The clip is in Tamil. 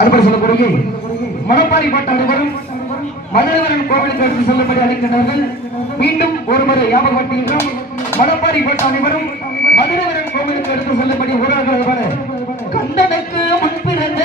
அதுபடி சொல்லக்கூடிய மணப்பாரி பாட்டு அனைவரும் மதுரவரன் கோவிலுக்கு எடுத்து செல்லும்படி அழைக்கின்றார்கள். மீண்டும் ஒருமுறை ஞாபகப்படுத்துகின்றோம். மணப்பாரி பாட்டு அனைவரும் மதுரவரன் கோவிலுக்கு எடுத்து செல்லும்படி ஊரார்கள் கந்தனுக்கு முன்பிருந்த